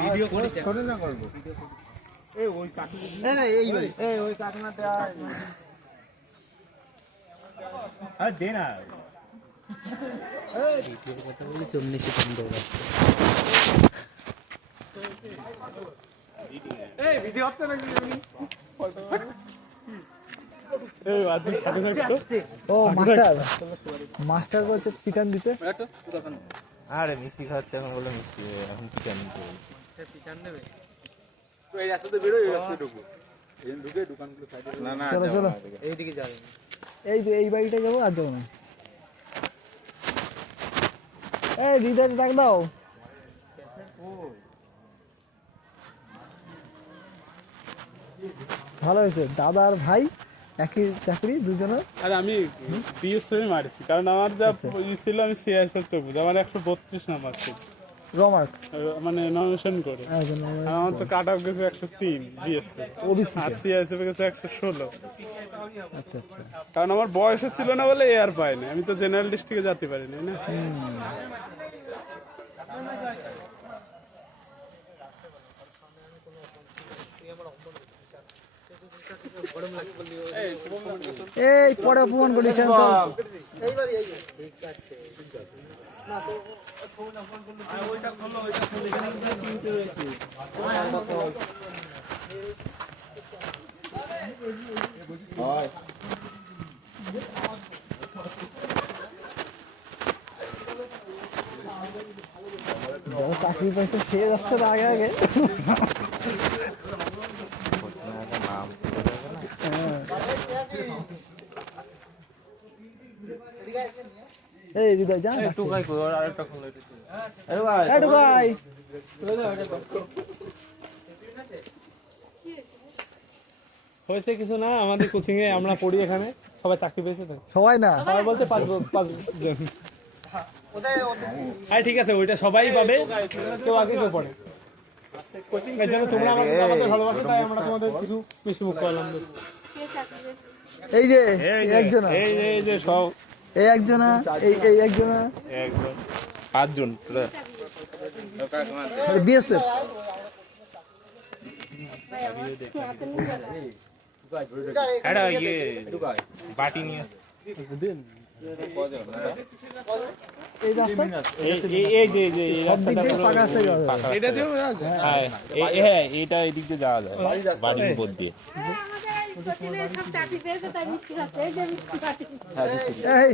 Video করে না করব এই ওই কাকু এই ওই কাকনাতে আর দে না এই ভিডিওর কথা বলি 14 সেকেন্ড দৌড়াচ্ছে এই ভিডিও হচ্ছে নাকি এই আজকে খাতে থাকতো ও মাস্টার বলছে পিটান দিতে আরে মিষ্টি খাচ্ছে এখন বলে মিষ্টি এখন পিটান দিতে বলছে পিটান নেবে তো এই রাস্তাতে বেরো এই রাস্তায় ঢুকো এই ঢুকে দোকানগুলো সাইডে না না চলো এইদিকে যাবে এই বাড়িটা যাবো আর যাবো না এই দিদাকে ডাক দাও ভালো হয়েছে দাদা আর ভাই একই চাকরি দুজনের আর আমি বিএসএফ মারছি কারণ আমার যা ই ছিল আমি সিএসএফ চৌবুদ আমার 132 নাম্বার ছিল রমার্ক মানে নমিনেশন করে আমার তো কাট অফ গেছে 103 বিএসএফ আর সিএসএফ গেছে 116 আচ্ছা আচ্ছা কারণ আমার বয়স ছিল না বলে এয়ার পাই না আমি তো জেনারেল ডিস্ট্রিক্টে যেতে পারি না এই পরে অপমান করিস চাকরি পাইছে সে যাচ্ছে আগে আগে এই হৃদয় যা একটু ভাই আরেকটা খোলা আরে ভাই আরে ভাই হয়েছে কিছু না আমাদের কোচিং এ আমরা পড়ি এখানে সবাই চাকরি পেয়েছে তো সবাই না সবাই বলতে 5 জন আই ঠিক আছে ওইটা সবাই পাবে কেউ আগে কেউ পড়ে কোচিং এর জন্য তোমরা আমাদের ভালোবাসো তাই আমরা তোমাদের কিছু মিশুক করলাম এই যে একজন এই যে সব এই একজন এই একজন একজন 5 জন বিএসএফ এটা ইয়ে বাটি নিয়ে দিন এই রাস্তা এই যে রাস্তাটা এটা দিও হ্যাঁ এটা এদিক দিয়ে যাওয়া যায় বাড়ির উপর দিয়ে সব চাকরি পেয়েছে তাই মিষ্টি খাচ্ছে এই যে মিষ্টি খাচ্ছে এই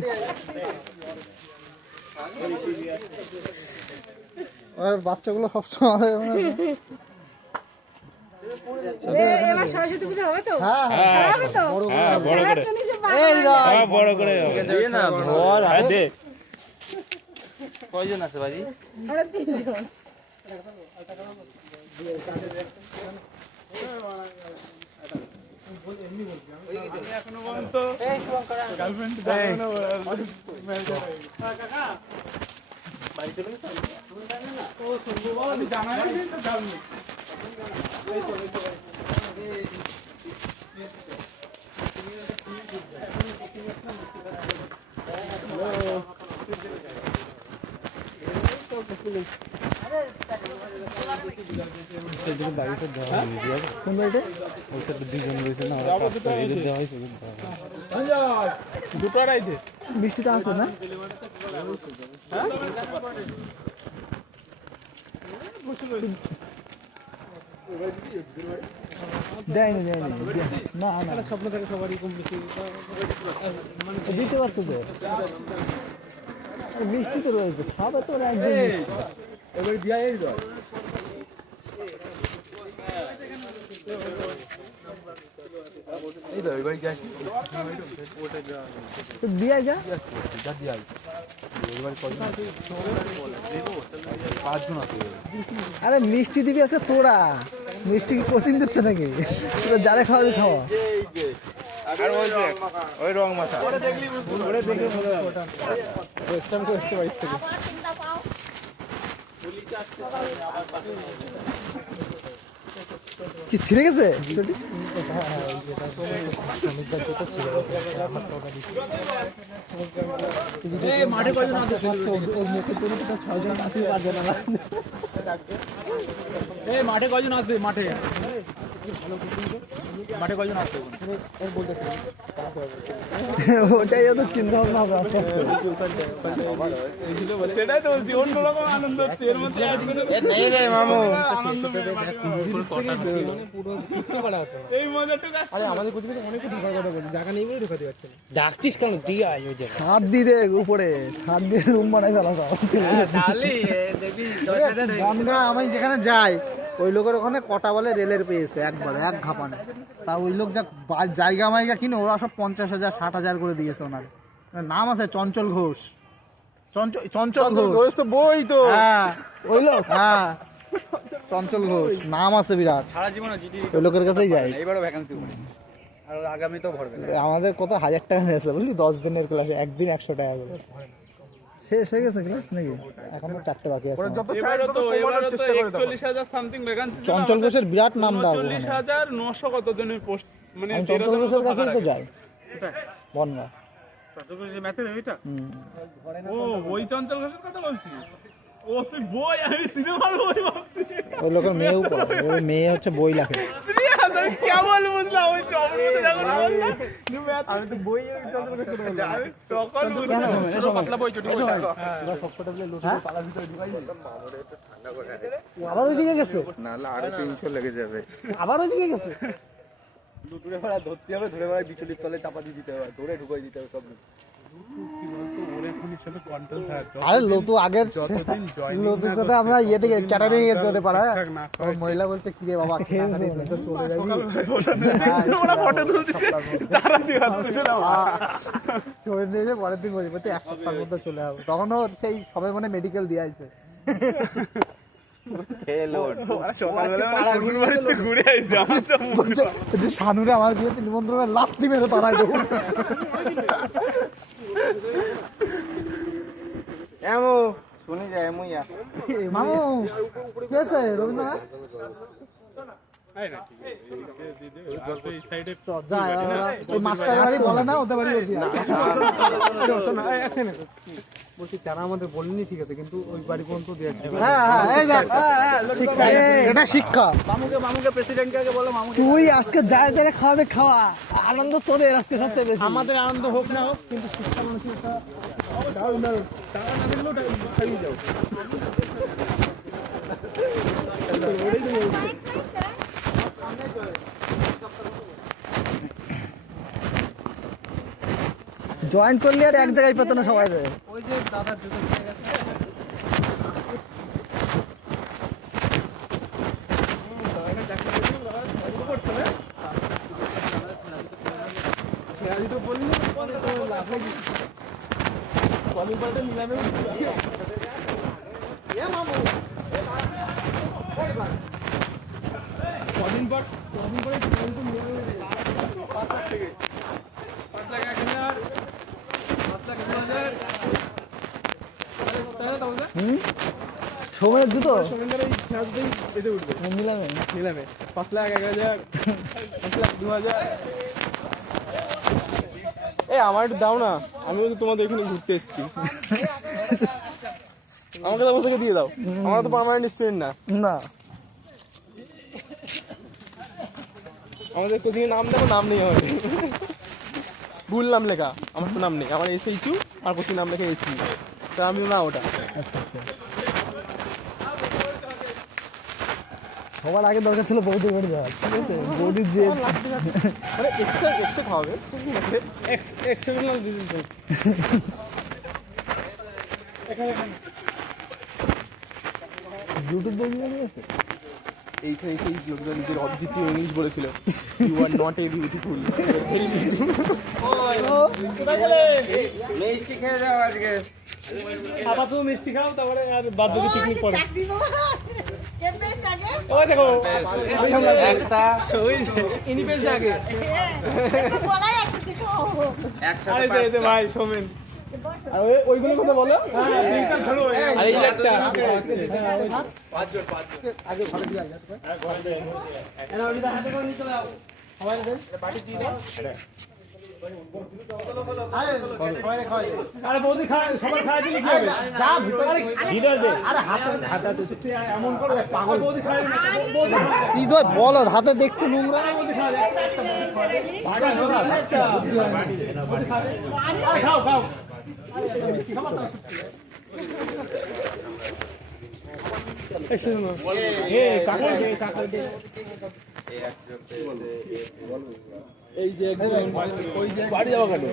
আর বাচ্চাগুলো সবসময় এবার সরস্বতী পূজা হবে তো হ্যাঁ হবে তো বড় করে বড় করে দিয়ে না ধর দে কয়জন আছে বাজি আমরা 3 জন এখনো পর্যন্ত গার্লফ্রেন্ড কাকা বাড়ি চলে গেছে ও সম্ভব আমি জানাই না তো যাবনি মিষ্টি তো আছে না দেয়নি না না স্বপ্ন থেকে সবারই কম বেশি দিতে পারতো তো মিষ্টি তো রয়েছে খাবে তো একদম এবার দিয়া এই দাও এই দাও এবার গ্যাস ওটা যা তো দিয়া যা দিয়া এবার কত 5 জন আছে আরে মিষ্টি দিবি আছে তোরা মিষ্টি কি কোচিং দিচ্ছে নাকি তোরা যারে খাওয়াবি খাওয়া আর ওই রং মাথা ওটা দেখলি ওটা দেখে মনে হয় ওয়েস্টার্ন করতে বাইরে থেকে কি ছিঁড়ে গেছে মাঠে কয়জন আছে 6 জন এই মাঠে কয়জন আসবে মাঠে মাঠে কয়জন আসবে ওটাই তো চিন্তা ভাবনা হবে আস্তে আস্তে। সেটাই তো বলছি অন্যরকম আনন্দ হচ্ছে এর মধ্যে নেই রে মামু, এই মজাটুকু আরে আমাদের কোচিংয়ে অনেক ঢোকার কথা বলছি জায়গা নেই বলে ঢোকাতে পারছে না ডাকছিস কেন? তুই আয় ওই যে ছাদ দিয়ে উপরে, ছাদ দিয়ে রুম বানাই ফেলা গঙ্গা। আমি যেখানে যাই ওই লোকের ওখানে কটা বলে রেলের পেয়েছে একবার এক ঘাপানে। তা ওই লোক যা জায়গা মাইগা কিনে ওরা সব 50,000 60,000 করে দিয়েছে ওনার। নাম আছে চঞ্চল ঘোষ। চঞ্চল ঘোষ তো বই তো হ্যাঁ ওই লোক, হ্যাঁ চঞ্চল ঘোষ নাম আছে বিরাট। সারা জীবন জিডি ওই লোকের কাছেই যাই। এবারও ভ্যাকেন্সি পড়ে আর আগামী তো ভরবে আমাদের কত 1000 টাকা নিয়েছে বুঝলি, 10 দিনের ক্লাসে একদিন 100 টাকা করে। শেষ হয়ে গেছে ক্লাস নাকি? এখনো 4টে বাকি আছে। এবারও তো 41,000 সামথিং ভ্যাকেন্সি চঞ্চল ঘোষের বিরাট নাম ডাক। 39,900 কত জনের পোস্ট মানে আমি চঞ্চল ঘোষের কাছেই তো যাই বনগা। ম্যাথের ওইটা ও ওই চঞ্চল ঘোষের কথা বলছি। ও তুই বই আমি সিনেমার বই ভাবছি। ওই লোকের মেয়েও পড়ে, ওই মেয়ে হচ্ছে বই লেখে। আমি কেমন বুঝলাম ওই চমড় যখন বললাম আমি তো বই চঞ্চল ঘোষের কথা বললাম তখন বুঝলাম পাতলা বই চটি বই আবার ওইদিকে গেছে, না আরো 300 লেগে যাবে। আবার ওইদিকে গেছে। দুপুরে বেলা ধরতে হবে, ধরে বেলা বিচলির তলে চাপা দিয়ে দিতে হবে, ধরে ঢুকাই দিতে হবে সব। আরে লোতু আগের লোতুর সাথে আমরা ইয়ে থেকে ক্যাটারিং এ যেতে পারা। ওই মহিলা বলছে কি রে বাবা খেয়ে তো চলে যাবি। ওরা ফটো তুলতেছে তারা দিয়ে হাঁটতেছে না চলে দিয়ে পরের দিন বলছে এক সপ্তাহের মধ্যে চলে যাবো। তখন ওর সেই সবাই মানে মেডিকেল দিয়ে আসছে। ঘুরে আইছে যে শানুরে আমার বিয়েতে নিমন্ত্রণে লাথি মেরে তারাই দেবো। এমো শুনি যায় এমইয়া মামু কি আছে রবীন্দ্রনাথ মাস্টার বাড়ি বলে না ওদের বাড়ি বলছি তারা আমাদের বলেনি ঠিক আছে কিন্তু ওই বাড়ি পর্যন্ত দিয়ে এটা শিক্ষা। মামুকে প্রেসিডেন্টকে আগে বলো মামু তুই আজকে যায় যায় খাওয়াবে খাওয়া আনন্দ তোদের আজকে সবচেয়ে বেশি। আমাদের আনন্দ হোক না হোক কিন্তু শিক্ষা মানুষের একটা টাকা না দিলেও খাইয়ে যাও জয়েন করলে আর এক জায়গায় পেতো না সবাই। ওই যে দাদার জুতো খেয়ে গেছে সময়ের দুটো এতে উঠবে নিলামে নিলামে 5 লাখ 1,000 5 লাখ 2,000 আমার একটু দাও না আমি তো তোমাদের এখানে ঘুরতে এসেছি আমাকে তো বসে দিয়ে দাও আমরা তো পার্মানেন্ট স্টুডেন্ট না না। আমাদের কোচিং এর নাম দেখো নাম নেই আমাদের ভুল নাম লেখা আমার তো নাম নেই আমার এসএইচইউ আর কোচিং নাম লেখা এসি তো আমিও না ওটা আচ্ছা আচ্ছা সবার আগে দরকার ছিল বৌদির বাড়ি যাওয়া, ঠিক আছে? বৌদির যে মানে এক্সট্রা খাওয়াবে এক্সেপশনাল ডিজাইন ইউটিউব বৌদি আছে এইখানে সেই লোকটা নিজের অদ্বিতীয় ইংলিশ বলেছিল you are not a beautiful মিষ্টি খেয়ে যাও আজকে। আপাতত মিষ্টি খাও তারপরে আর বাদ বাকি পিকনিক পরে চাকরি আগে ওই দেখো একটা ওই ইনি পেয়েছে আগে বলাই আছে যে একসাথে আরে যে ভাই সোমেন আর ওইগুলো কথা বলো হ্যাঁ লিংকটা ধরো আর এই একটা আগে ভালো দিয়ে আগে এরা ওইটা হাতে করে নিতে দাও সবাই দেন বাটি দিয়ে দাও আরে বৌদি খায়, সবাই খায় দিলে কি হবে? যা ভিতরে হৃদয় দে। আরে হাতে হাতে এমন করে পাগল বৌদি খায় না, বৌদি খায়। কি দয় বল হাতে দেখছো নোংরা বৌদি খায়, একটা। বৌদি খায়। আরে খাও, খাও। এ, কাকা দে, কাকা দে। এই যে একজন ওই যে বাড়ি যাওয়া কেন?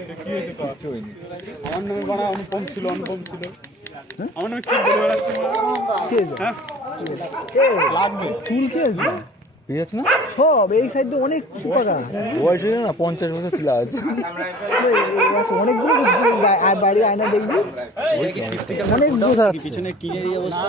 আমার নামে বাড়া অনুপম ছিল, অনুপম ছিল। আমার নামে কি বলে বেড়াচ্ছে? লাগবে চুল খেয়েছে সব এই সাইডে অনেক সুপাকা বয়স হয়ে না 50 বছর ছিল আছে। অনেকগুলো বাড়ি আয়না দেখবি অনেক বোঝা যাচ্ছে পিছনে কিনে এই অবস্থা